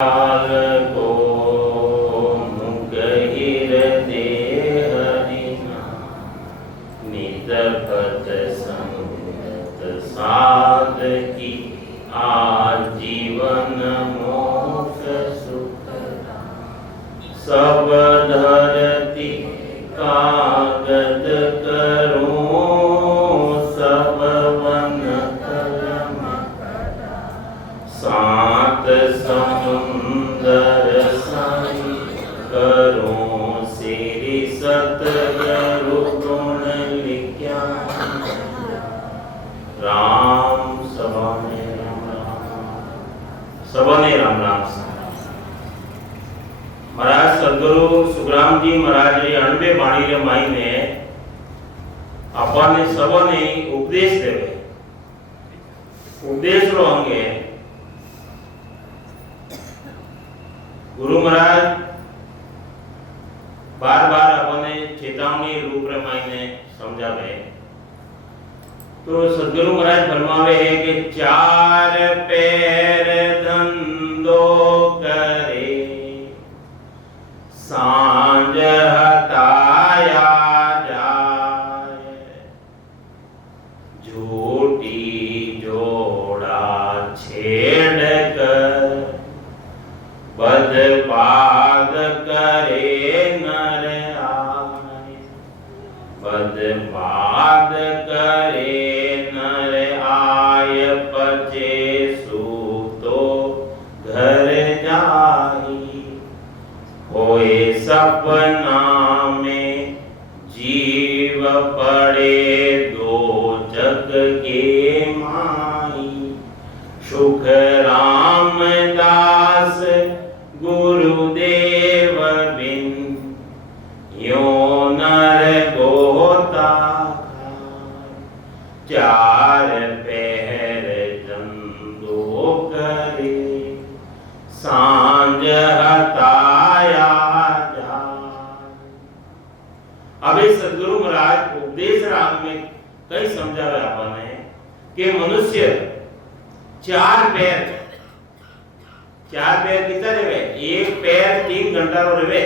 काल को मुगहिर दे हरिना नित पत संगत साध की आजीवन मोक्ष सुख सब धरती कागद करूं सब वन कलम सात समुंदर साई करूं श्री सतगुरु गुण लिख्या राम सभाने राम राम महाराज सदगुरु सुखराम जी महाराज री अणबे बाणी रे माई ने आपने सबने उपदेश देवे उपदेश रो अंगे गुरु महाराज बार बार अपने चेतावनी रूप रे माई ने समझावे तो सदगुरु महाराज फरमावे है कि चार पैर धंधो करे सांझ हटाया जाए झूठी जोड़ा छेड़ कर बदपाद करे नर आए बदपाद करे नर आय पचे सूतो घर जाई होए सपना में जीव पड़े दो जग के माई सुख रामदास गुरुदेव बिन यो नर गोता चार पहर धंधो करे सांझ हटाया जाए। अभी सदगुरु महाराज उपदेश राग में कई समझावे आपने कि मनुष्य चार पैर कितना रेवे एक पैर 3 घंटा रो रेवे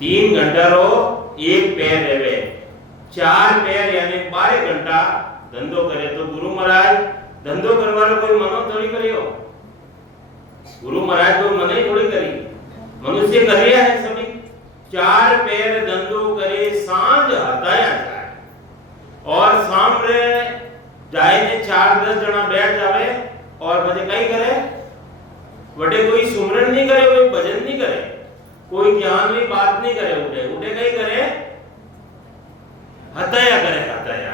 3 घंटा रो एक पैर रेवे चार पैर यानी 12 घंटा धंधो करे तो गुरु महाराज धंधो करवानो कोई मनो थोड़ी करियो गुरु महाराज को मने थोड़ी करी मनुष्य कर रहा है सभी चार पैर धंधो करे सांझ हटाया जाए और सामने जाए ने 4-10 जना बैठ जावे और बजे कई करे वटे कोई सुमरन नहीं करे कोई भजन नहीं करे कोई ज्ञान की बात नहीं करे उठे उठे कई करे हटाया करे हटाया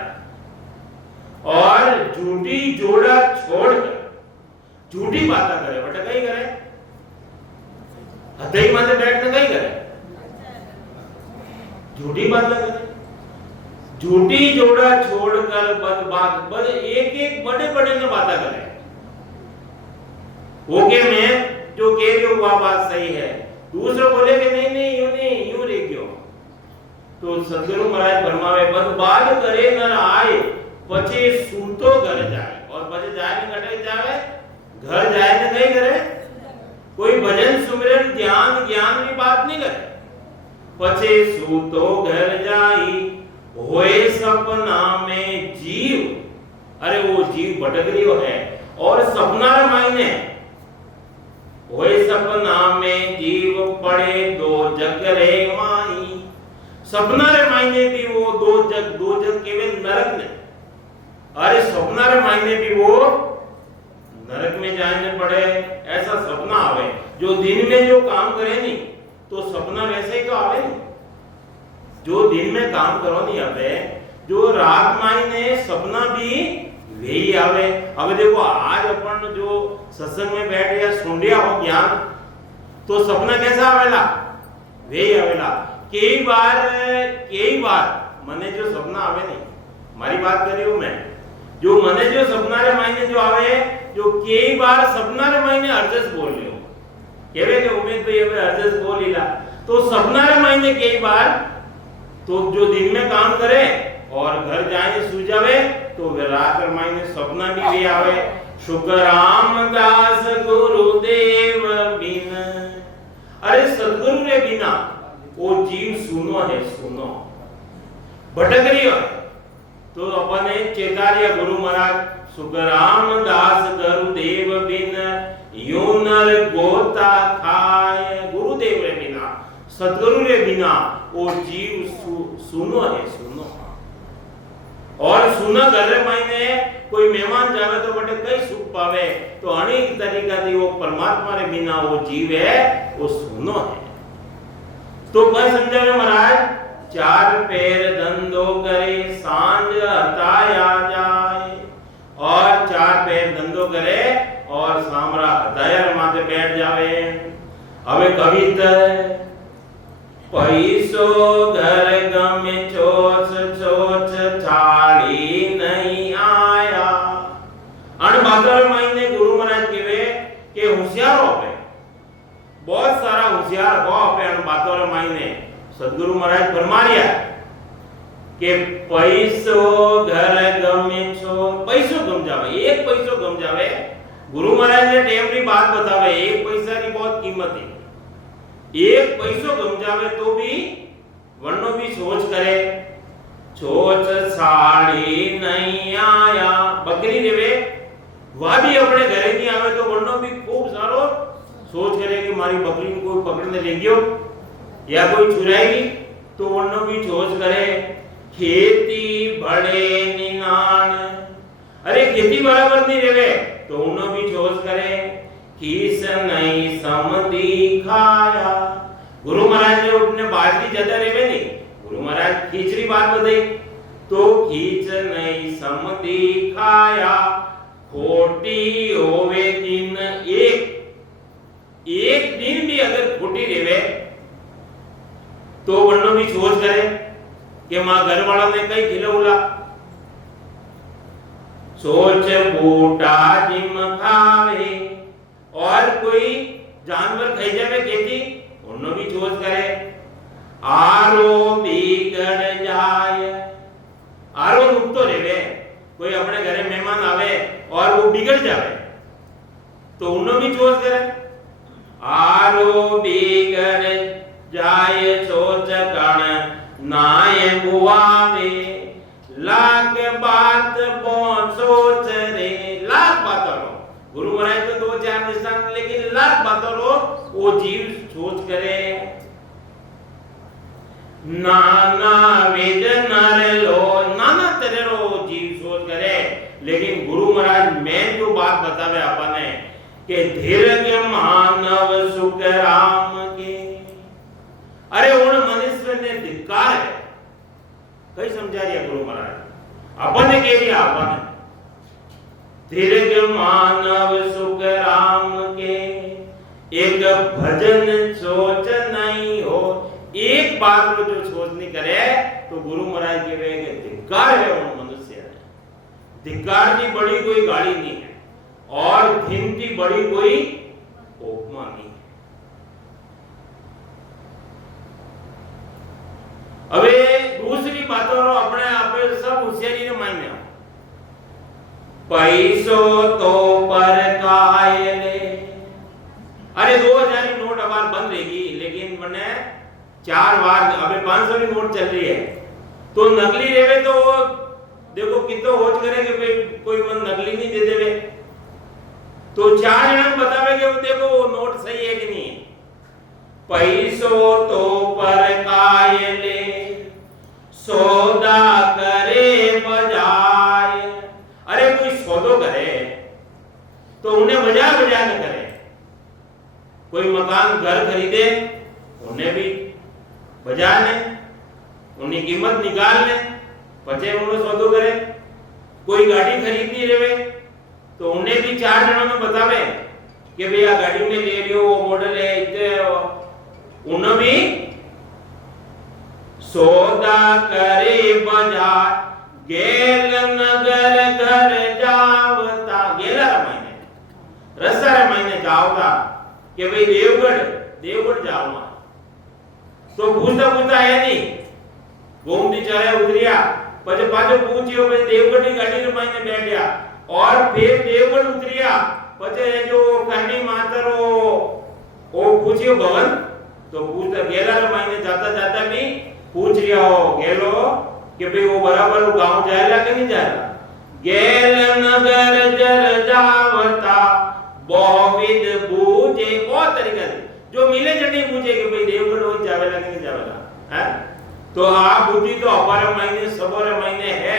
और झूठी जोड़ा छोड़कर झूठी बातें करे वटे कई करे हथई माथे बैठने कई करे झूठी बातें करे झूठी जोड़ा छोड़कर बद एक बड़े बड़े ने बातें करे ओके मैं जो कह रही हूं वह बात सही है दूसरे बोले कि नहीं यूं रे क्यों तो सदगुरु महाराज फरमावे बदबाद करे न आए पचे सूतो घर जाए और पचे जाए ने कटे जावे घर जाए ने नहीं करे कोई भजन सुमिरन ज्ञान की बात नहीं करे पचे सूतो घर जाई होए सपना में जीव अरे वो जीव भटक रियो है और सपना रे मायने होए सपना में जीव पड़े दो जग रे माई सपना रे मायने भी वो दो जग केवल नरक ने अरे सपना रे मायने भी वो नरक में जाने पड़े ऐसा सपना आवे जो दिन में जो काम करे नहीं तो सपना वैसे ही तो आवे नहीं जो दिन में काम करो नहीं आवे जो रात मायने सपना भी वही आवे अब देखो आज अपन जो सत्संग में बैठ या सुनिया हो ज्ञान तो सपना कैसा आवेला वही आवेला कई बार मने जो सपना आवे नहीं हमारी बात कर रही हूं मैं जो मने जो सपना रे मायने जो आवे जो कई बार सपना रे मायने अर्जस बोल लियो केवे के उम्मीद भाई हमें अर्जस बोल लीला तो सपना रे मायने कई बार तो जो दिन में काम करे और घर जाए सो जावे तो वे रात रमाई में सपना भी वे आवे सुख रामदास गुरुदेव बिन। अरे सदगुरु रे बिना वो जीव सुनो है, सुनो भटक रही है। तो अपने चेतारिया गुरु महाराज सुख रामदास गुरुदेव बिन यूं नर गोता खाए। गुरुदेव रे बिना, सदगुरु रे बिना वो जीव सुनो है, सुनो। और सुना घर मायने कोई मेहमान जावे तो बटे कई सुख पावे, तो अनेक तरीका थी वो परमात्मा रे बिना वो जीव है वो सुनो है। तो क्या समझावे महाराज, चार पैर धंधो करे सांझ हताया जाए। और चार पैर धंधो करे और सामरा हताया माथे बैठ जावे। अबे कविता पैसो घर गम चोच चोच छाड़ी नहीं आया। अन बादल महीने गुरु महाराज केवे के होशियार होवे, बहुत सारा होशियार होवे अन बादल महीने। सदगुरु महाराज फरमाया के पैसो घर गम छो, पैसो गम जावे, एक पैसो गम जावे। गुरु महाराज ने टेम री बात बतावे, एक पैसा की बहुत कीमत है। एक पैसो गम जावे तो भी वर्णो भी सोच करे, सोच साड़ी नहीं आया। बकरी देवे वह भी अपने घरे नहीं आवे तो वर्णो भी खूब सारो सोच करे कि मारी बकरी को कोई पकड़ने ले गयो या कोई चुराएगी, तो वर्णो भी सोच करे। खेती बड़े निनान, अरे खेती बराबर नहीं रेवे तो उन्हों भी सोच करे। खीस नहीं समधी खाया। गुरु महाराज ने अपने बाजरी ज्यादा रेवे नहीं, गुरु महाराज खींचरी बात बताई तो खींच नहीं समधी खाया। खोटी होवे दिन एक दिन भी अगर खोटी रेवे तो वर्णो भी सोच करे कि मां घर वाला ने कई खिलौला। सोच बूटा जिम खावे, और कोई जानवर खाई जावे खेती उन्हों भी सोच करे। आरो बिगड़ जाए, आरो नुकतो रेवे, कोई अपने घरे मेहमान आवे और वो बिगड़ जावे तो उन्हों भी सोच करे। आरो बिगड़ जाए सोच कण नाय बुआवे। लाख बात बहुत सोच रे, लाख बातों रो गुरु महाराज तो दो चार निशान, लेकिन लाख बातों रो वो जीव सोच करे। नाना वेद नर लो, नाना तरह रो जीव सोच करे। लेकिन गुरु महाराज मैं जो बात बतावे अपने के धीरज मानव सुख राम के। अरे उन मनुष्य ने धिक्कार है, कई समझा दिया गुरु महाराज अपने कह दिया अपने। धीरज मानव सुख राम के, एक भजन सोच नहीं हो। एक बात को जो सोच नहीं करे तो गुरु महाराज के वे धिक्कार है उन मनुष्य है। धिक्कार की बड़ी कोई गाड़ी नहीं है और धीन की बड़ी कोई उपमा नहीं है। अबे दूसरी बातों रो अपने आप सब होशियारी ने मायने। पैसो तो पर कायले, अरे 2000 की नोट अब बंद रहेगी, लेकिन मैंने 4 बार अबे 500 की नोट चल रही है तो नकली रेवे तो देखो कितो होच करे कि कोई मन नकली नहीं दे देवे तो 4 जन बतावे कि वो देखो वो नोट सही है कि नहीं। पैसो तो पर कायले सौदा करे बजाय, अरे कोई सौदो करे तो उन्हें बजा बजा के करे। कोई मकान घर खरीदे उन्हें भी बजा ले, उन्हें कीमत निकाल ले, पचे उन्हें सौदो करे। कोई गाड़ी खरीदनी रहे तो उन्हें भी 4 जनों में बतावे कि भैया गाड़ी में ले लियो वो मॉडल है इतने, उन्हें भी सौदा करे बाजार। गेल नगर घर जावता, गेला महीने रसा महीने जावता कि भाई देवगढ़ जाऊंगा तो पूछता है नहीं घूमती चाहे उतरिया पचे पाछो पूछियो भाई देवगढ़ की गाड़ी रे महीने बैठ गया और फिर देवगढ़ उतरिया पछे जो कहनी मातरो ओ पूछियो भवन तो पूछता गेला मायने जाता जाता भी पूछ रिया हो गेलो कि भाई वो बराबर गांव जाएला कि नहीं जाएला गेल नगर जर जावता बहुविध बूझे बहुत तरीका से जो मिले जने पूछे कि भाई देवगढ़ हो जावेला कि नहीं जावेला है तो आ बुद्धि तो अपार महीने सबोर महीने है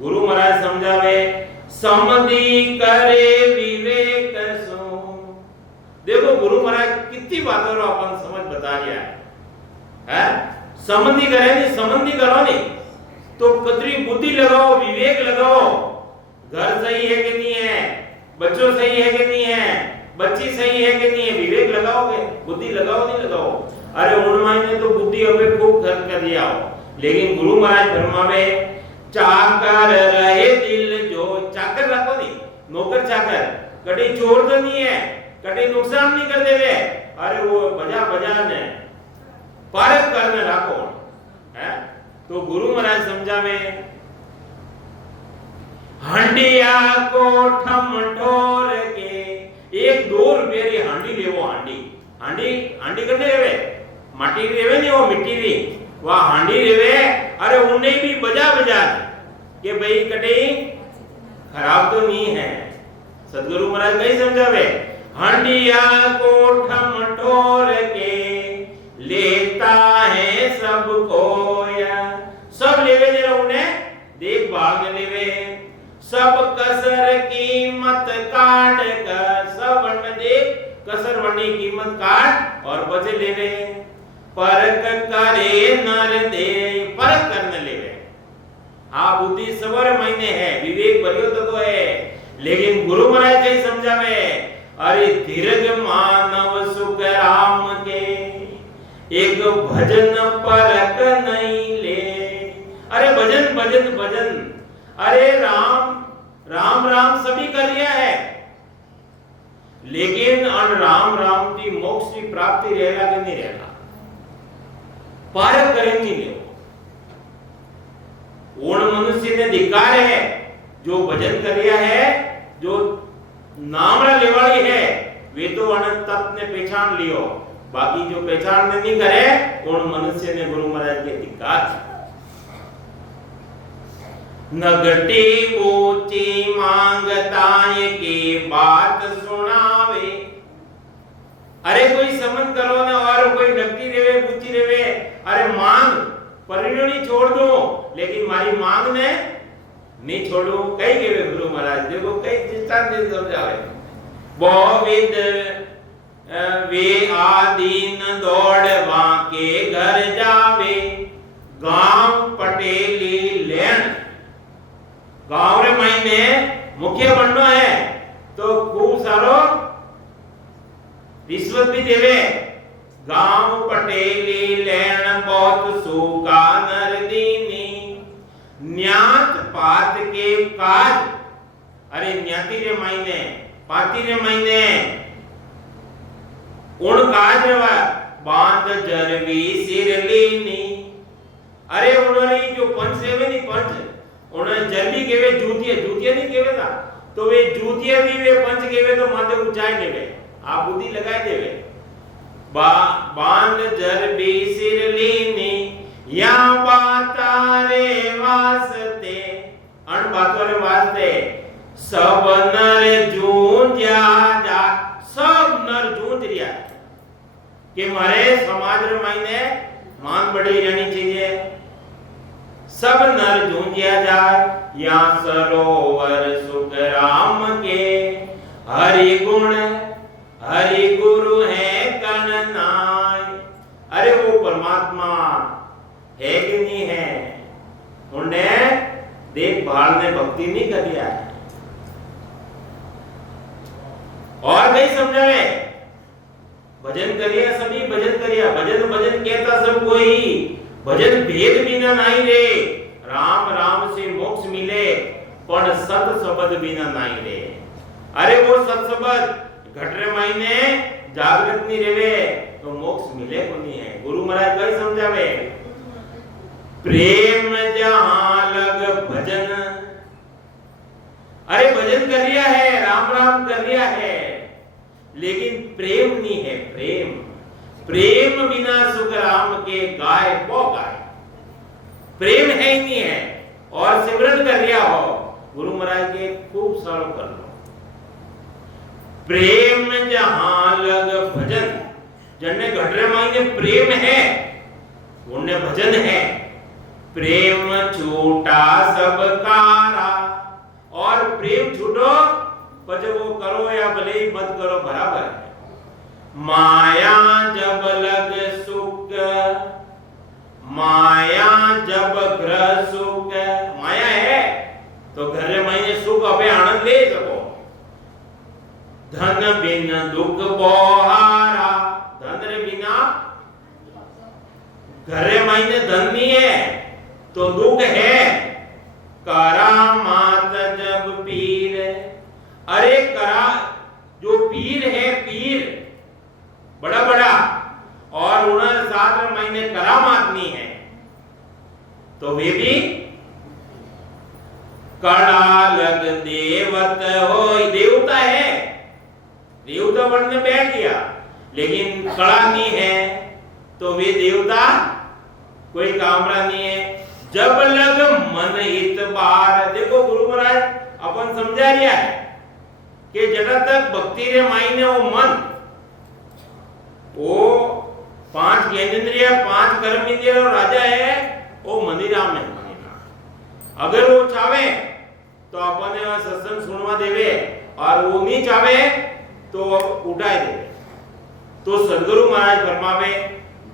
गुरु महाराज समझावे समधि करे विवेक सो देखो गुरु महाराज कितनी बातों रो अपन समझ बता रिया है समधि करे नहीं संबंधी करो नहीं तो कतरी बुद्धि लगाओ विवेक लगाओ घर सही है कि नहीं है बच्चों सही है कि नहीं है बच्ची सही है कि नहीं है विवेक लगाओगे बुद्धि लगाओ नहीं लगाओ अरे उन्माई ने तो बुद्धि अबे खूब खर्च कर दिया हो लेकिन गुरु महाराज फरमावे चाकर रहे दिल जो चाकर रखो नहीं नौकर चाकर कभी चोर तो नहीं है कभी नुकसान नहीं कर देवे अरे वो बजा बजा ने पारक करने रखो है तो गुरु महाराज समझावे हंडिया को ठम ठोर के 1-2 रुपये री हांडी लेवो हांडी हांडी हांडी करने रेवे माटी रेवे नहीं वो मिट्टी री वह हांडी रेवे अरे उन्हें भी बजा बजा के भाई कटे खराब तो नहीं है सदगुरु महाराज कहीं समझावे हंडिया को ठम ठोर के लेता है सब कोया सब लेवे जरा उन्हें देख भाग में लेवे सब कसर कीमत काट कर सब में देख कसर वनी कीमत काट और बचे लेवे परक करे नर दे परक करने लेवे हाँ बुद्धि सबर महीने है विवेक भरियो तो है लेकिन गुरु महाराज कहीं समझावे अरे दीर्घ मानव सुख राम के एक भजन परक नहीं ले अरे भजन भजन भजन अरे राम राम राम सभी कर लिया है लेकिन अन राम राम की मोक्ष की प्राप्ति रहेगा कि नहीं रहेगा पारक करेंगे ले उन मनुष्य ने धिक्कार है जो भजन कर लिया है जो नाम लेवाड़ी है वे तो अनंत तत्व ने पहचान लियो बाकी जो पहचान नहीं करे उन मनुष्य ने गुरु महाराज के धिक्कार नगटी ऊंची मांगताए की बात सुनावे अरे कोई समझ करो ना और कोई नगटी रेवे ऊंची रेवे अरे मांग परिणोनी छोड़ दो लेकिन मारी मांग ने नहीं छोड़ो कई केवे गुरु महाराज देखो कई दृष्टांत दे समझावे बहुविध वे आदीन दौड़वा के घर जावे गांव पटेली लेन गांव रे महीने मुख्य बनना है तो खूब सारो रिश्वत भी देवे गांव पटेली लेन बहुत सूखा नरदीनी न्यात पात के काज अरे न्याती रे महीने पाती रे महीने उन काज रवा बांध जरवी सिरलीनी अरे उन्होंने जो पंच सेवे नहीं पंच उन्होंने जल्दी केवे जूतिया जूतिया नहीं केवे था तो वे जूतिया भी वे पंच केवे तो माथे ऊंचाई लेवे आप बुद्धि लगाए देवे बांध जरवी सिरलीनी या बातारे वास्ते अन बातोरे वास्ते सब नर जूझा जा सब नर जूझ रिया कि मारे समाज रे मायने मान बढ़ी रहनी चाहिए सब नर जूझिया जाए या सरोवर सुख राम के हरि गुण हरि गुरु है कननाय अरे वो परमात्मा है कि नहीं है उन्हें देखभाल ने भक्ति नहीं कर दिया है और नहीं समझावे भजन करिए सभी भजन करिए भजन भजन कहता सब कोई भजन भेद बिना नहीं रे राम राम से मोक्ष मिले पण सत शब्द बिना नहीं रे अरे वो सत शब्द घटरे महीने जागृत नहीं रेवे तो मोक्ष मिले को नहीं है गुरु महाराज कई समझावे प्रेम जहां लग भजन अरे भजन कर लिया है, राम राम कर लिया है, लेकिन प्रेम नहीं है। प्रेम प्रेम बिना सुख राम के गाय वो गाय, प्रेम है ही नहीं है। और सिमरन कर लिया हो, गुरु महाराज के खूब सारो कर लो। प्रेम जहां लग भजन, जन्ने घटरे मायने प्रेम है, उन्हें भजन है। प्रेम छूटा सब कारा, और प्रेम छूटो पचे वो करो या भले ही मत करो बराबर है। माया जब लग सुख, माया जब ग्रह सुख, माया है तो घर में सुख अबे आनंद ले सको। धन बिन दुख बोहारा, धन रे बिना घरे मायने धन नहीं है तो दुख है। करामात जब पीर, अरे करा जो पीर है, पीर बड़ा बड़ा, और उन्हें 7 महीने करामात नहीं है तो वे भी कड़ा लग देवत हो, देवता है, देवता बनने बैठ गया, लेकिन कड़ा नहीं है तो वे देवता कोई कामरा नहीं है। जब लग मन हित बार, देखो गुरु महाराज अपन समझा रिया है कि जब तक भक्ति रे मायने वो मन, वो 5 ज्ञानेंद्रिय 5 कर्म इंद्रिय और राजा है, वो मनीराम है। मनीराम अगर वो चाहे तो अपने सत्संग सुनवा देवे, और वो नहीं चाहे तो उठाए देवे। तो सदगुरु महाराज फरमावे,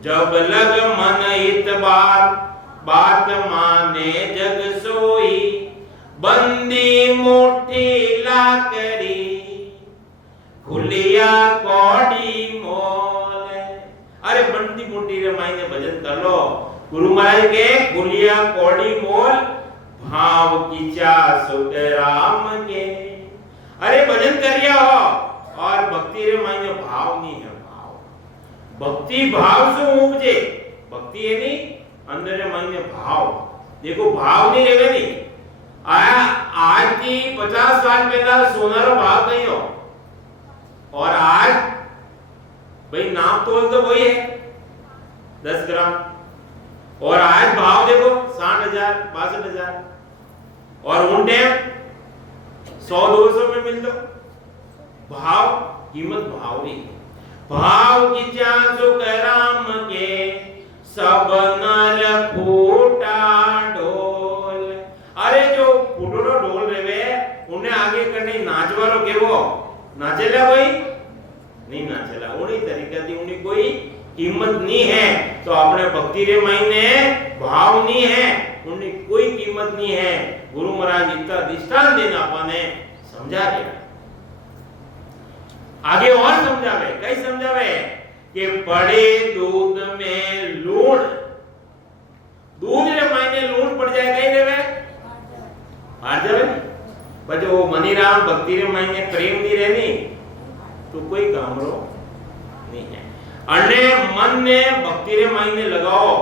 जब लग मन हित बार, बात माने जग सोई, बंदी मोटी ला करी, खुलिया कौड़ी मोल। अरे बंदी मोटी रे मायने भजन कर लो। गुरु महाराज के खुलिया कौड़ी मोल, भाव कीचा सुख राम के। अरे भजन करिया हो, और भक्ति रे मायने भाव नहीं है। भाव भक्ति भाव से उपजे, भक्ति है नहीं अंदर रे मायने भाव। देखो भाव नहीं रेवे नहीं, आया आज की 50 साल पहला सोनारो भाव नहीं हो, और आज भाई नाम तोल तो वही है 10 ग्राम, और आज भाव देखो 60,000 62,000, और उन टाइम 100-200 में मिल दो। भाव कीमत भाव नहीं, भाव की सुख राम के, सब नर फूटा ढोल। अरे जो फूटो ढोल रेवे उन्हें आगे करने नाचवारो के वो नाचेला भाई नहीं नाचेला, उन्हीं तरीके थी उन्हीं कोई कीमत नहीं है। तो अपने भक्ति रे मायने भाव नहीं है, उन्हीं कोई कीमत नहीं है। गुरु महाराज इतना दृष्टांत देना अपने समझा रहे, आगे और समझावे। कई समझावे कि पड़े दूध में लूण, दूध रे मायने लूण पड़ जाए कहीं रेवे हार जावे नहीं। बच्चे वो मनीराम भक्ति रे मायने प्रेम नहीं रहनी तो कोई काम रो नहीं है। अन्य मन ने भक्ति रे मायने लगाओ,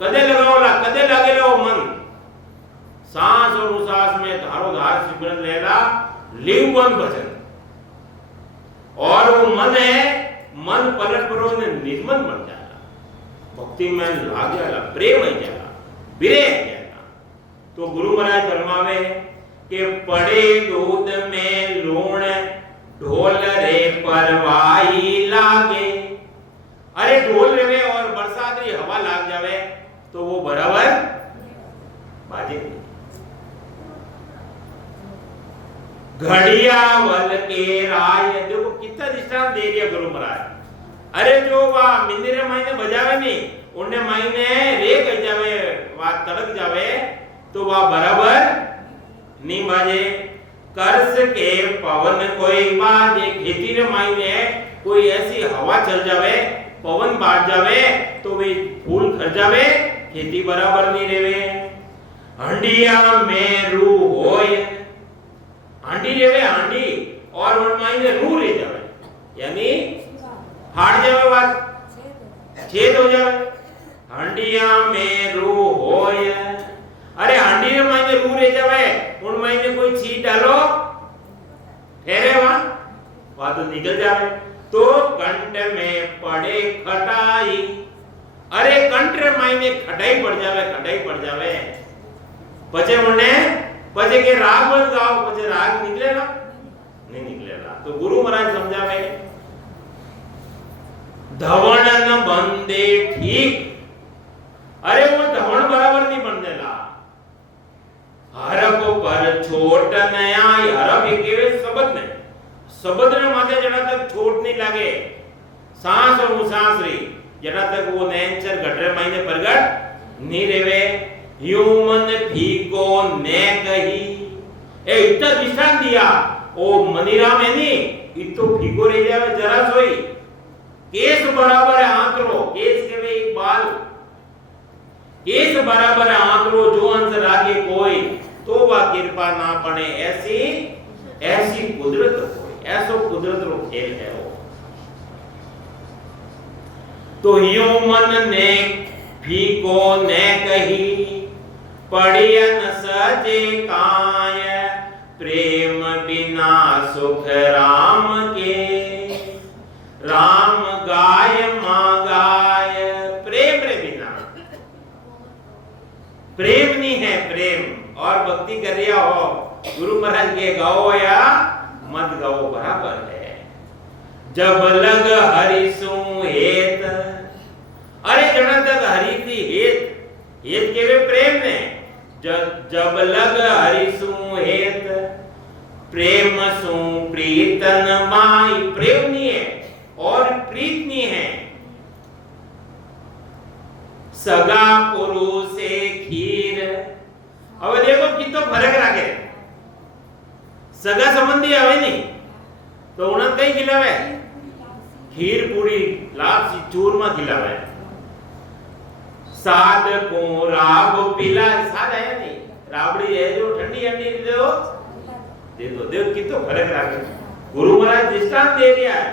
कदे लगाओ ला, कदे लागे लो मन, सांस और उसास में धारो धार सिमरन लेला लिंगवन भजन। और वो मन है, मन पलट परो ने निर्मल बन जाला, भक्ति में लाग जाला, प्रेम है जाला, बिरे है जाला। तो गुरु महाराज फरमावे कि पड़े दूध में लूण, ढोल रे परवाही लागे। अरे ढोल रेवे और बरसात री हवा लाग जावे तो वो बराबर बाजे। घड़ियावल के राय, देखो कितना दृष्टांत दे दिया गुरु महाराज। अरे जो वह मिंदरे मायने बजावे नहीं, उन्हें मायने रे कह जावे, वह तड़क जावे तो वह बराबर नहीं बाजे। कर्स के पवन कोई बाजे, खेती रे मायने कोई ऐसी हवा चल जावे, पवन बाज जावे तो वे फूल खर जावे, खेती बराबर नहीं रेवे। हंडिया में रू होय, हांडी रेवे हांडी, और उन मायने रू रे जावे, यानी फाड़ जावे, बात छेद हो जावे। हांडिया में रू होय, अरे हांडी रे मायने रू रे जावे, उन मायने कोई छीट डालो ठहरे वहां तो निकल जावे। तो कंठ में पड़े खटाई, अरे कंठ मायने खटाई पड़ जावे पछे उन्हें पछे के राग मत गाओ, पछे राग निकलेगा नहीं निकलेगा। तो गुरु महाराज समझावे धवण न बंदे ठीक, अरे वो धवण बराबर नहीं बननेला। हरप पर छोट नया, हरप ये केवे शब्द ने, शब्द ने माथे जड़ा तक छोट नहीं लागे, सांस और उसांस री जड़ा तक वो नैनचर घटरे मायने प्रगट नहीं रेवे। ह्यूमन फीको ने कही, ए इतना दृष्टांत दिया ओ मनीराम है नी इतो फीको रह जावे जरा सोई। केस बराबर है आंकड़ो, केस के वे एक बाल, केस बराबर है आंकड़ो, जो अंश रागे कोई तो वह कृपा ना पड़े, ऐसी ऐसी कुदरत कोई, ऐसो कुदरत रो खेल है वो। तो ह्यूमन ने फीको ने कही, पड़ियन सजे काय, प्रेम बिना सुख राम के, राम गाय मां गाय। प्रेम रे बिना, प्रेम नहीं है प्रेम, और भक्ति कर रिया हो गुरु महाराज के गाओ या मत गाओ बराबर है। जब लग हरि सु हेत, अरे जड़ा तक हरि की हेत, हेत केवे प्रेम ने, जब लग हरि सु हेत, प्रेम सु प्रीतन माई। प्रेम नहीं है और प्रीत नहीं है। सगा पुरुषे खीर, अब देखो कितो फरक राखे। सगा संबंधी आवे नहीं तो उन्हें कई खिलावे, खीर पूरी लापसी चूरमा खिलावे। साध को राब पिला, साध है नहीं राबड़ी है जो ठंडी ठंडी दे दो देव कितो फरक राखे। गुरु महाराज दृष्टांत दे दिया है।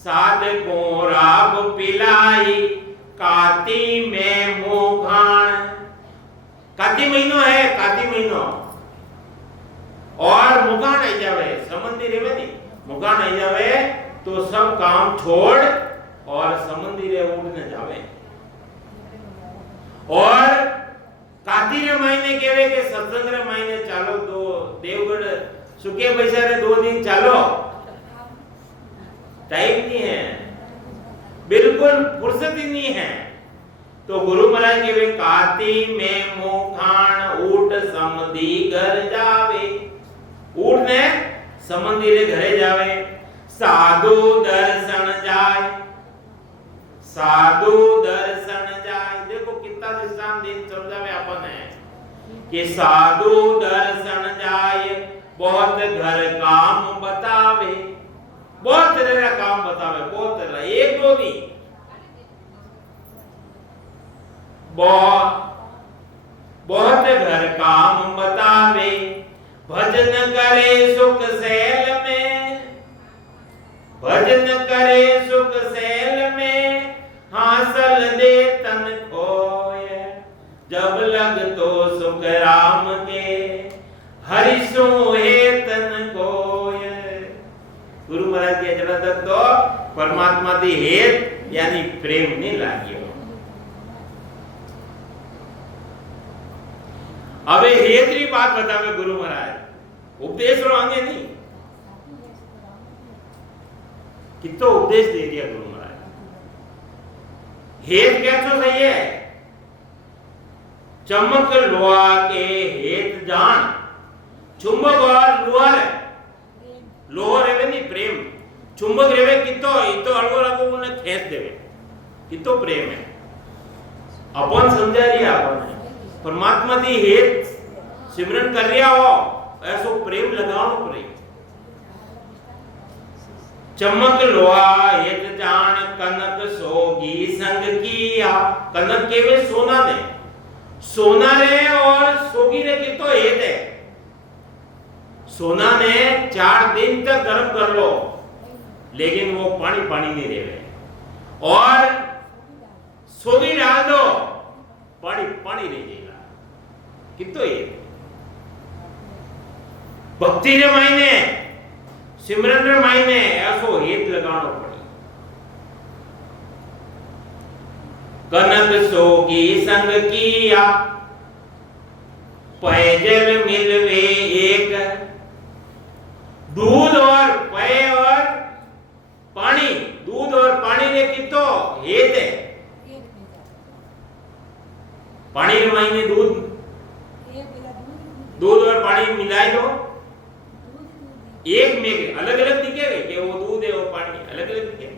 साध को राब पिलाई, काती में मोघान। काती महीनो है, काती महीनो और मुगान आई जावे, संबंधी रेवे नहीं, मुगान आई जावे तो सब काम छोड़ और संबंधी रे उड़ने जावे। और काती रे महीने केवे के सत्संग रे महीने चालो तो देवगढ़ सुके पैसा रे 2 दिन चालो, टाइम नहीं है, बिल्कुल फुर्सत ही नहीं है। तो गुरु महाराज के वे काती में मुखान ऊट समधी घर जावे, ऊट ने समंदी रे घरे जावे। साधु दर्शन जाय, साधु दर्शन जाय। देखो कितना दृष्टांत दिन समझावे अपन है कि साधु दर्शन जाय, बहुत घर काम बतावे, बहुत तरह का काम बतावे, बहुत तरह, एक दो नहीं, बहुत घर काम बतावे। भजन करे सुख सैल में, भजन करे सुख सैल में, हासिल दे तन खोए। जब लग तो सुख राम के, हरि सोहे तन कोय। गुरु महाराज के जरा तक तो परमात्मा दी हेत यानी प्रेम नहीं लागियो। अबे हेतरी बात बतावे गुरु महाराज, उपदेश रो आगे नहीं, कितो उपदेश दे दिया गुरु महाराज। हेत कैसो सही है, चमक लोहा के हेत जान। चुंबक और लोहा, लोहा रेवे नहीं प्रेम, चुंबक रेवे कितो इतो अलगो लगो उन्हें खेस देवे, कितो प्रेम है। अपन समझा रिया अपन परमात्मा दी हेत सिमरन कर रिया हो, ऐसो प्रेम लगाओ पड़े। चमक लोहा हेत जान, कनक सोगी संग किया। कनक के वे सोना ने, सोना रे और सोगी रे कितो हेत है। सोना ने 4 दिन तक गर्म कर लो लेकिन वो पानी पानी नहीं रेवे, और सोगी डाल दो पानी पानी रह जाएगा, कितो ये। भक्ति रे मायने सिमरन रे मायने ऐसो हेत लगानो पड़े। कनक सोगी संग किया पैजल मिलवे एक, दूध और पेय और पानी, दूध और पानी रे कितो हेत है। पानी रे मायने दूध, दूध और पानी मिलाए दो एक में अलग अलग दिखेगा कि वो दूध है वो पानी अलग अलग दिखेगा,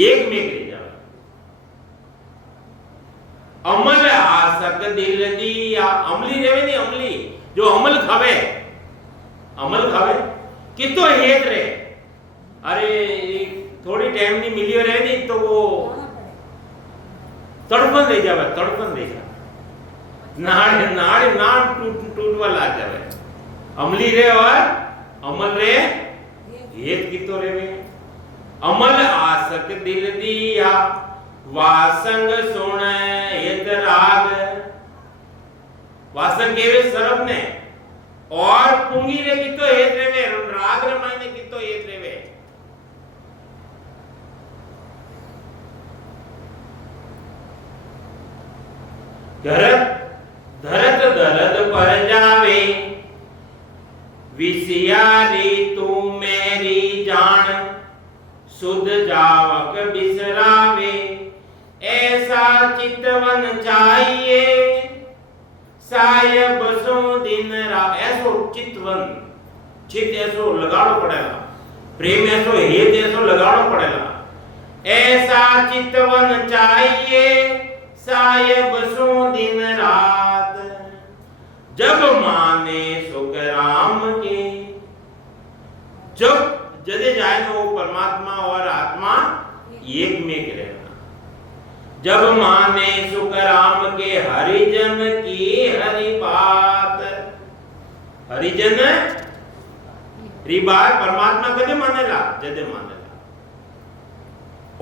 एक में रह जाए। अमल आसक दिल दिया, अमली रेवे नहीं, अमली जो अमल खावे, अमल खावे कितो हेत रे। अरे थोड़ी टाइम नहीं मिली रहे नहीं तो वो तड़पन ले जावे, तड़पन ले जावे, नाड़ नाड़ नाड़ टूटवा लाग जावे। अमली रे और अमल रे हेत कितो रेवे। अमल आसक दिल दिया वासंग सुन हित राग, वासंग केवे सरब ने और पुंगी रे कितो हेत रेवे, राग रे मायने कितो हेत रेवे। धरत धरत दरद पर जावे, विसियारी तू मेरी जान, सुध जावक बिसरावे, ऐसा चितवन चाहिए सायब सो दिन रात। ऐसो चितवन, चित ऐसो लगाड़ो पड़ेगा, प्रेम ऐसो हेत ऐसो लगाड़ो पड़ेगा। ऐसा चितवन चाहिए सायब सो दिन रात, जब माने सुख राम के। जब जदे जाए तो वो परमात्मा और आत्मा एक में रहना। जब माने सुख राम के हरिजन की हरि बात, हरिजन री बात परमात्मा कदे मानेला, जदे मानेला।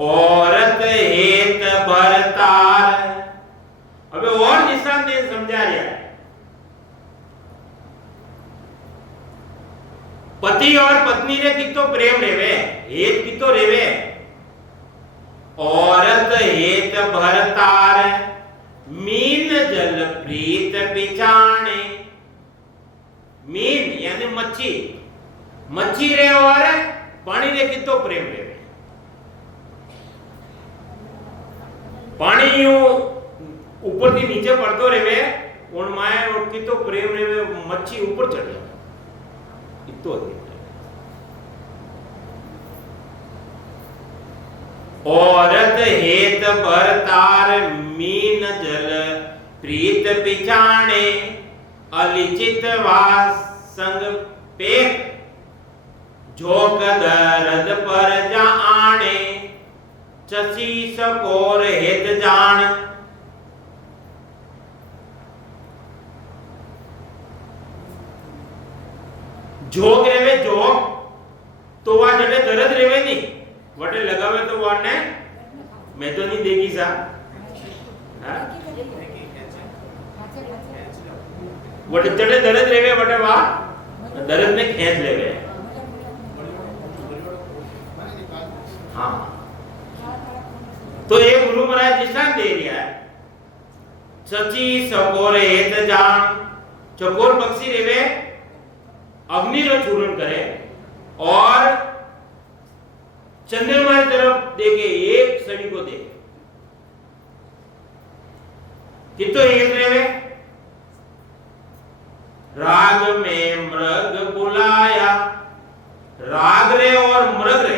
औरत हेत भरतार, अबे और निशान दे समझा रहा है। पति और पत्नी रे कितो प्रेम रेवे, हेत कितो रेवे। औरत हेत भरतार, मीन जल प्रीत बिछाने। मीन यानी मच्छी, मच्छी रे और पानी रे कितो प्रेम रेवे। पानी यूं ऊपर थी नीचे पड़तो रेवे, उन माए और कितो प्रेम रेवे, मच्छी ऊपर चढ़ जाए इतो अधिक। औरत हेत भरतार, मीन जल प्रीत पिछाने, अलिचित वास संग पेख, झोक दर्द पर जा आने, चसी सकोर हित जान। झोक रेवे, झोक तो वहां जड़े दर्द रेवे नहीं, वटे लगावे तो वाने मैं तो नहीं देखी सा, वटे जड़े दर्द रेवे वटे वहां दर्द में खेच लेवे। हाँ तो ये गुरु महाराज निशान दे रहा है। सची सकोर हेत जान, चकोर पक्षी रेवे अग्नि रो चूरण करे और चंद्रमा की तरफ देखे, एक सड़ी को देखे, कितो एक रेवे। राग में मृग बुलाया, राग रे और मृग रे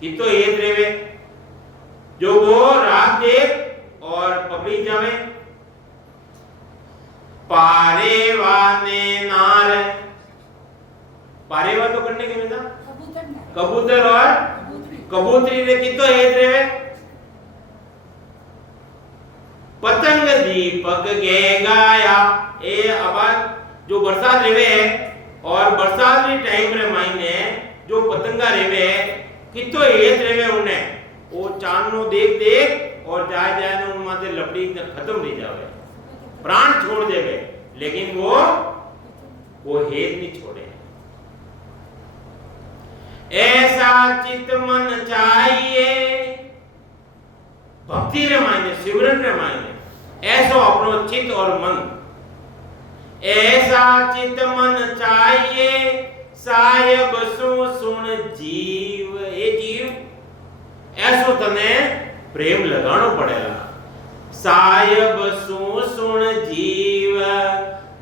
कितो एक रेवे। जो वो राग देख और पकड़ी जावे। पारेवा ने नार, पारेवा तो करने के मिलता कबूतर और कबूतरी रे कितो हेत रेवे। पतंग दीपक गे गाया, ए आवाज जो बरसात रेवे और बरसात री टाइम रे मायने जो पतंगा रेवे कितो हेत रेवे। उन्हें वो चांद नो देख देख और जाए जाए ने उन माथे लपड़ी खत्म रह जावे, प्राण छोड़ देवे, लेकिन वो वो हेत नहीं छोड़े। ऐसा चित मन चाहिए, भक्ति रे मायने, सिमरन रे मायने ऐसो अपनो चित और मन, ऐसा चित मन चाहिए साहेब सुन जीव। ए जीव ऐसो तने प्रेम लगानो पड़ेगा। साहेब सुन जीव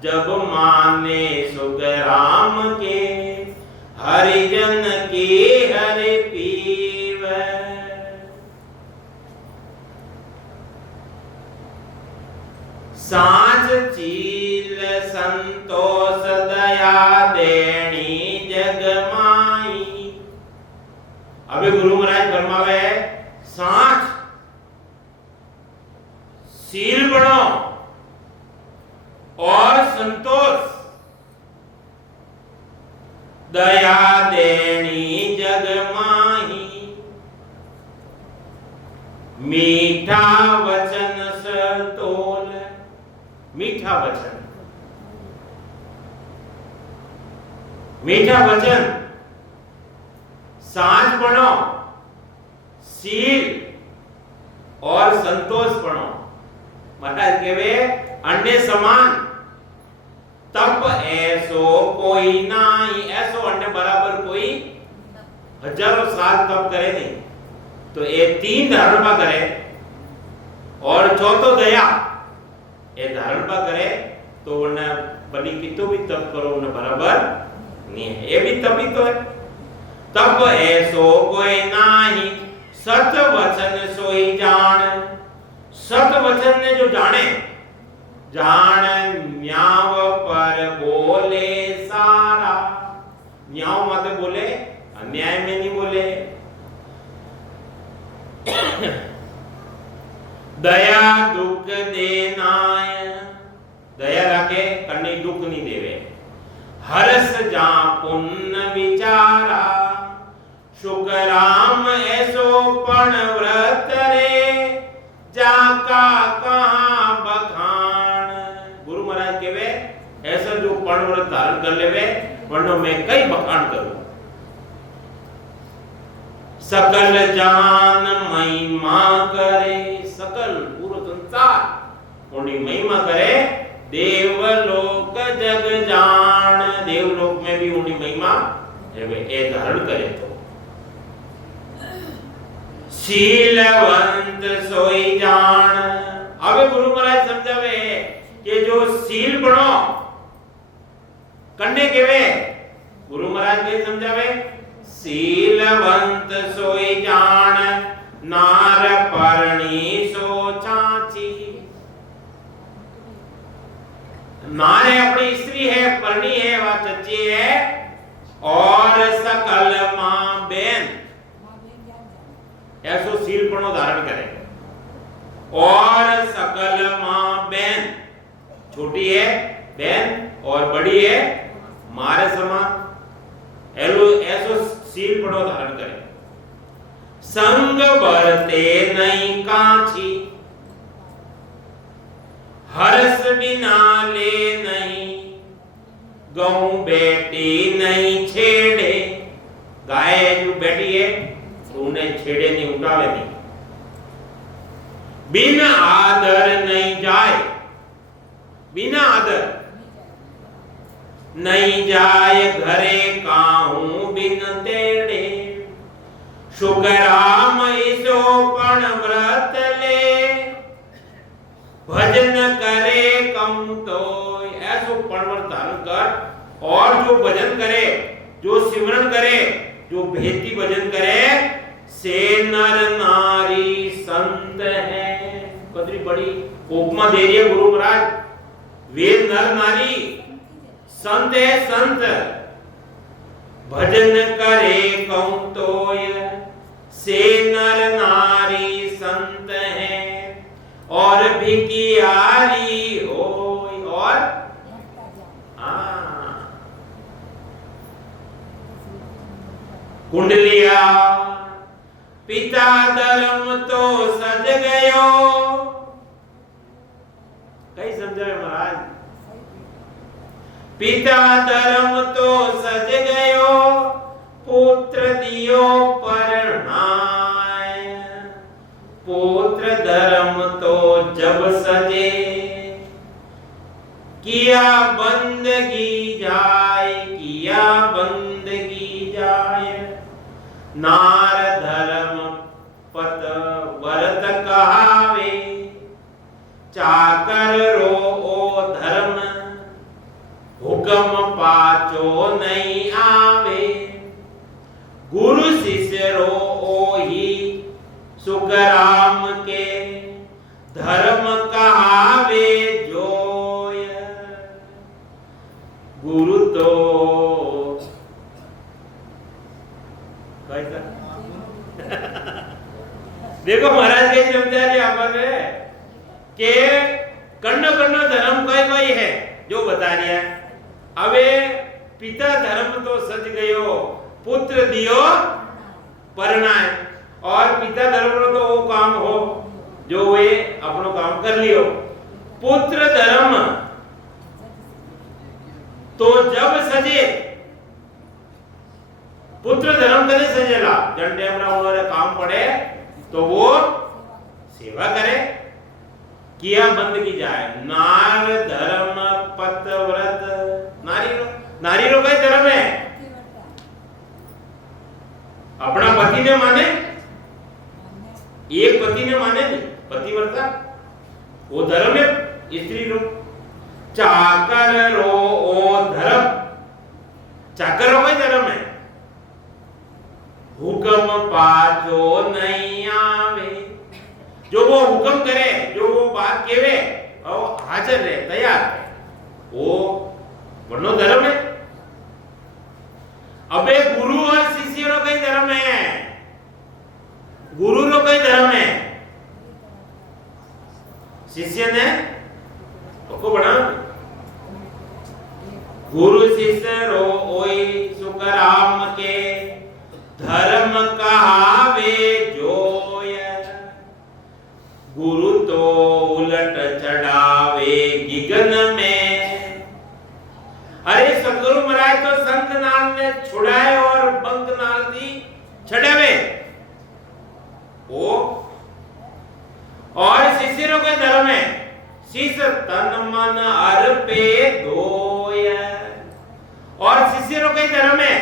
जब माने सुख राम के, हरिजन के हरि पीव। सांझ चील संतोष दया देनी जग माई। अबे गुरु महाराज फरमावे सांझ सील बनो और संतोष दया देनी जग माही। मीठा वचन सतोल, मीठा वचन, मीठा वचन सांझ बनो, सील और संतोष बनो। महाराज कहवे अन्य समान तप ऐसो कोई नहीं। ऐसो अन्य बराबर कोई हजारों साल तप करे नहीं, तो ये तीन धारण पा करे और चौथो दया ये धारण पा करे, तो उन्हें बलि कितो भी तप करो उन्हें बराबर नहीं है। ये भी तप ही तो है। तप ऐसो कोई नहीं, सत वचन सोई जान। सत वचन ने जो जाने, जान न्याव पर बोले सारा। न्याव माते बोले, अन्याय में नहीं बोले। दया दुख देनाय, दया रखे कन्नी दुख नहीं देवे। हरस जा पुण्य विचारा, शुक राम ऐसो पण व्रत रे, जाका कहां बखान। गुरु महाराज कहवे ऐसा जो पण व्रत धारण कर लेवे, वर्णों में कई बखान करूं। सकल जान महिमा करे, सकल पूरा संसार उनकी महिमा करे। देवलोक जग जान, देवलोक में भी उनकी महिमा ये धारण करे। तो शीलवंत सोई जान। अब गुरु महाराज समझावे कि जो सील बनो करने के वे, गुरु महाराज के समझावे शीलवंत सोई जान, नार परणी सो चाची। नारे अपनी स्त्री है, परणी है, वह चची है, और सकल मां बहन ऐसो सील पणो धारण करे। और सकल मां बहन, छोटी है बहन और बड़ी है मारे समान, ऐसो सील पणो धारण करे। संग बरते नहीं कांची, हर्ष बिना ले नहीं, गऊ बेटी नहीं छेड़े। गाय जो बेटी है तो उन्हें छेड़े नहीं, उठावे नहीं। बिना आदर नहीं जाए, बिना आदर नहीं जाए घरे काहू बिन तेड़े। शुक राम इसो पण व्रत ले, भजन करे कम तो। ऐसो पण व्रत धारण कर और जो भजन करे, जो सिमरन करे, जो भेदी भजन करे, से नर नारी संत है। कतरी बड़ी उपमा दे रही है गुरु महाराज। वे नर नारी संत है, संत भजन करे कौन तोय, से नर नारी संत है, और भिकियारी हो। और कुंडलिया पिता धर्म तो सज गयो। कई समझे महाराज, पिता धर्म तो सज गयो, पुत्र दियो परणाय। पुत्र धर्म तो जब सजे, किया बंदगी जाय, किया बंदगी जाय। नार धर्म पत वरत कहावे, चाकर रो ओ धर्म, हुक्म पाचो नहीं आवे। गुरु शिष्य रो ओ ही, सुख राम के धर्म कहावे जोय। गुरु तो कैसा देखो महाराज के समझा रहे आपने के कर्ण कर्ण धर्म कोई कोई है जो बता रहा है। अबे पिता धर्म तो सज गयो, पुत्र दियो परणाय। और पिता धर्म रो तो वो काम हो जो वे अपनो काम कर लियो। पुत्र धर्म तो जब सजे, पुत्र धर्म कदे सजेला जन टेम रा उन्होंने काम पड़े तो वो सेवा करे, किया बंदगी जाए। नार धर्म पत व्रत, नारी रो कई धर्म है? अपना पति ने माने, एक पति ने माने नहीं, पतिव्रता वो धर्म है। स्त्री रो चाकर रो ओ धर्म, चाकर रो कई धर्म है? हुक्म पाचो नहीं आवे। जो वो हुक्म करे, जो वो बात केवे और हाजिर रहे, तैयार है, वो वरनो धर्म है। अबे गुरु और शिष्य रो कई धर्म है? गुरु रो कई धर्म है? शिष्य ने को बना गुरु शिष्य रो ओई, सुख राम के धर्म कहावे जोय। गुरु तो उलट चढ़ावे गिगन में। अरे सदगुरु महाराज तो संत नाल ने छुड़ाए और बंक नाल दी छड़ावे वो। और शिष्य के धर्म है, शिष्य तन मन अर्पे दोय। और शिष्य के धर्म है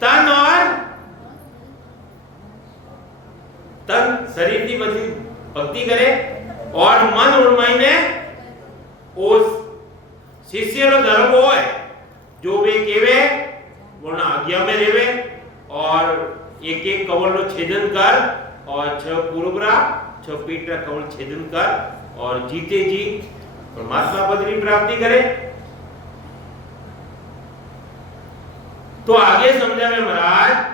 तन और तन शरीर की भक्ति करे और मन उर्माई ने उस शिष्य रो धर्म वो है जो वे केवे वो आज्ञा में रेवे और एक एक कवल रो छेदन कर और 6 पूर्वरा 6 पीठ रा कवल छेदन कर और जीते जी परमात्मा पद की प्राप्ति करे। तो आगे समझा में महाराज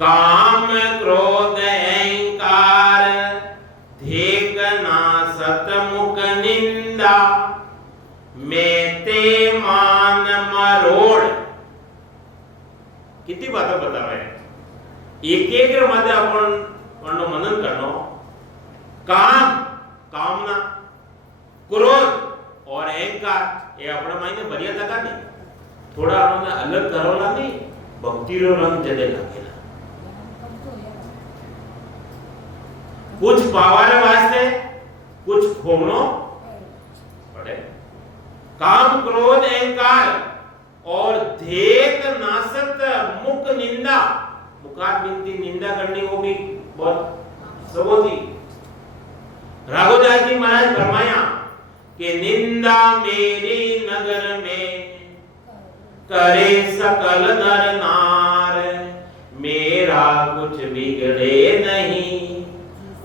काम क्रोध अहंकार धेक नासत मुख निंदा मेते मान मरोड़। कितनी बातें बतावे एक एक मध्य अपन मनन करनो। काम कामना, क्रोध और अहंकार ये अपने मायने बढ़िया लगा नहीं, थोड़ा उन्होंने अलग करोला नहीं, भक्ति रो रंग जदे लगेला। कुछ पावाने वास्ते कुछ खोमनो पड़े। काम क्रोध अहंकार और धेक नासत मुख निंदा। मुखार बिनती निंदा करनी वो भी बहुत सबोती। राघोदास जी महाराज फरमाया कि निंदा मेरी नगर में करे सकल नर नार, मेरा कुछ बिगड़े नहीं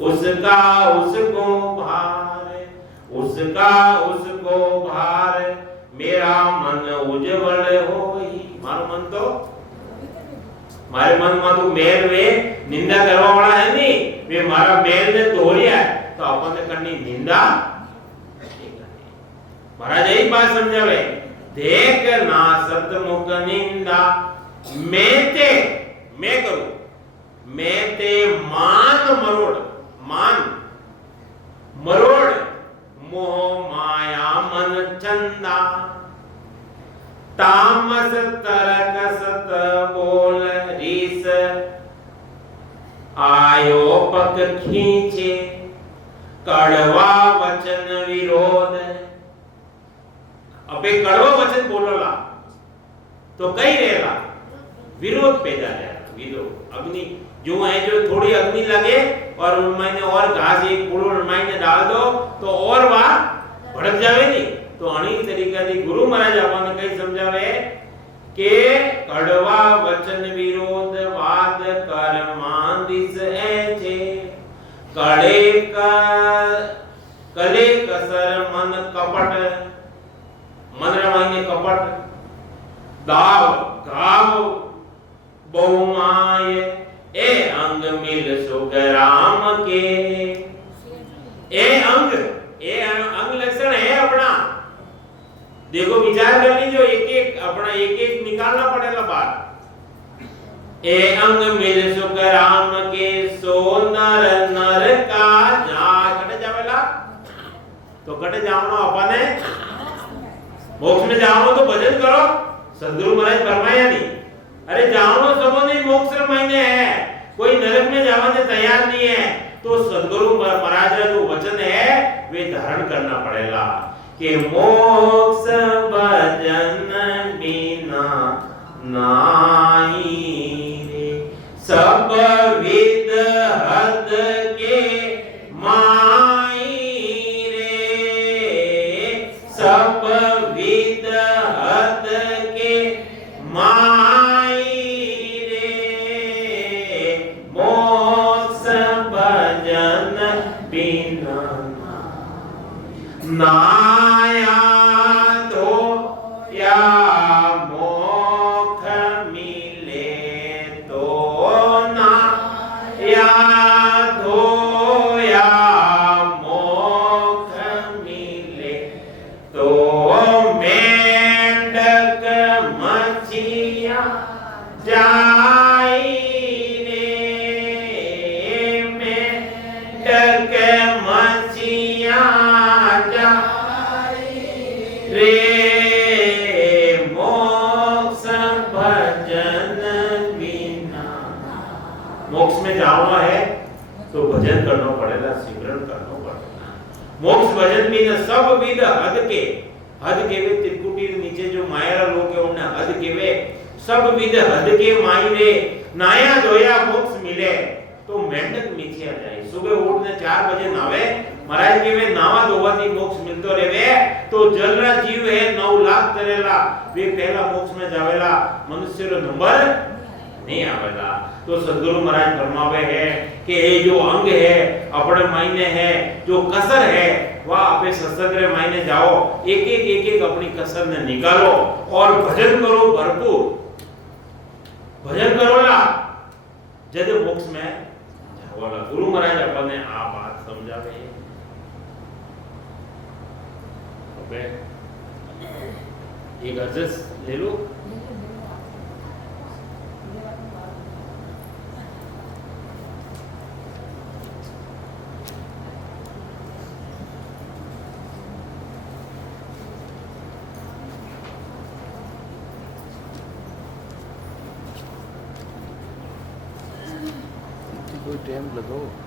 उसका उसको भार, उसका उसको भार, मेरा मन उज्जवल होई। मारो मन तो मारे मन में तो मेल वे निंदा करवा वाला है नहीं, वे मारा मेल ने तोड़िया तो अपन ने करनी निंदा। महाराज यही बात समझावे, देख ना सत मुख निंदा मेते मैं करूं, मेते मान मरोड़। मान मोह माया मन चंदा तामस तरक सत बोल रीस आयो पग खींचे कड़वा वचन विरोध। अबे कड़वा वचन बोलोला तो कई रहेगा विरोध पैदा रहेगा। विरोध अग्नि जो है, जो थोड़ी अग्नि लगे और उनमें और घास एक पूड़ो उनमें डाल दो तो और बात भड़क जावे नहीं। तो अणी तरीका थी गुरु महाराज आपने कई समझावे के कड़वा वचन विरोध वाद कर्मान दिस ऐचे कड़े का कले कसर मन कपट मन रमाइने कपट दाव गाव बहुमाय ए अंग मिल सुगराम के। ए अंग लक्षण है अपना। देखो विचार करनी जो एक एक अपना एक एक निकालना पड़ेगा बात। ए अंग मिल सुगराम के सो नर नर का जा कटे जावेला तो कटे जावनो अपने मोक्ष में जाओ तो भजन करो। सदगुरु महाराज फरमाया नहीं, अरे जाओ सबो नहीं मोक्ष महीने है, कोई नरक में जाने तैयार नहीं है। तो सदगुरु महाराज का जो वचन है वे धारण करना पड़ेगा कि मोक्ष भजन बिना नाई रे सब विद हद के माई रे सब विद हद के माई रे मोक्ष भजन बिना नाया तो या मोक्ष मिले तो ना या तो या मोक्ष मिले तो मेंढक मछिया जाई रे मेंढक मछिया रे मोक्ष भजन बिना। मोक्ष में जाना है तो भजन करना पड़ेगा, सिमरन करना पड़ेगा। मोक्ष भजन बिना सब विध हद के वे त्रिकुटी नीचे जो माया लोग है उन्हें हद के वे सब विध हद के माई रे नाया जोया मोक्ष मिले तो मेंढक मीठे आ जाए। सुबह उठने 4 बजे नावे महाराज के वे नावा धोवाती मोक्ष मिलतो रेवे तो जलरा जीव है 9 लाख तरेला वे पहला मोक्ष में जावेला, मनुष्य रो नंबर नहीं आवेला। तो सदगुरु महाराज फरमावे है कि ये जो अंग है अपने मायने है, जो कसर है वह आपे सत्संग मायने जाओ, एक एक अपनी कसर ने निकालो और भजन करो, भरपूर भजन करो ना जद मोक्ष में जाओला। गुरु महाराज अपने आ बात समझावे। अबे एक अर्जस ले लो। कोई टाइम लगाओ।